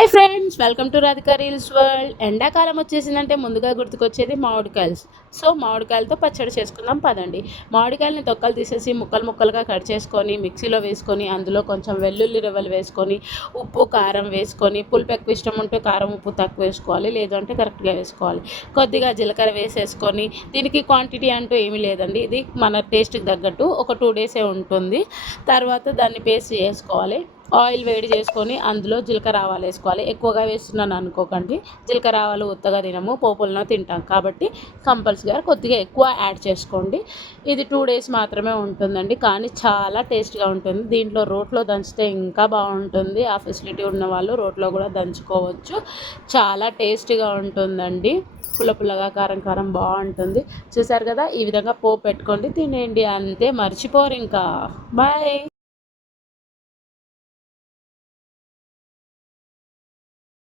Hi friends, welcome to Radhika reels world. ఎండాకాలం వచ్చేసిందంటే ముందుగా గుర్తుకొచ్చేది మామిడికాయలు. సో మామిడికాయలతో పచ్చడి చేసుకుందాం పదండి. మామిడికాయలని తొక్కలు తీసేసి ముక్కలు ముక్కలుగా కట్ చేసుకొని మిక్సీలో వేసుకొని అందులో కొంచెం వెల్లుల్లి రెవ్వలు వేసుకొని ఉప్పు కారం వేసుకొని పులుపు ఎక్కువ ఇష్టం ఉంటే కారం ఉప్పు తక్కువ వేసుకోవాలి, లేదంటే కరెక్ట్గా వేసుకోవాలి. కొద్దిగా జీలకర్ర వేసేసుకొని, దీనికి క్వాంటిటీ అంటూ ఏమీ లేదండి, ఇది మన టేస్ట్కి తగ్గట్టు ఒక 2 days ఉంటుంది. తర్వాత దాన్ని పేస్ట్ చేసుకోవాలి. ఆయిల్ వేడి చేసుకొని అందులో జీలకర్ర ఆవాలు వేసుకోవాలి. ఎక్కువగా వేస్తున్నాను అనుకోకండి, జీలకర్ర ఆవాలు ఉత్తగా తినము, పోపులను తింటాం కాబట్టి కంపల్సరీగా కొద్దిగా ఎక్కువ యాడ్ చేసుకోండి. ఇది 2 days మాత్రమే ఉంటుందండి, కానీ చాలా టేస్ట్గా ఉంటుంది. దీంట్లో రోట్లో దంచితే ఇంకా బాగుంటుంది. ఆ ఫెసిలిటీ ఉన్న వాళ్ళు రోట్లో కూడా దంచుకోవచ్చు. చాలా టేస్టీగా ఉంటుందండి, పుల్ల పుల్లగా కారం కారం బాగుంటుంది. చూసారు కదా, ఈ విధంగా పోపు పెట్టుకోండి, తినేయండి, అంతే, మర్చిపోరు ఇంకా. బాయ్.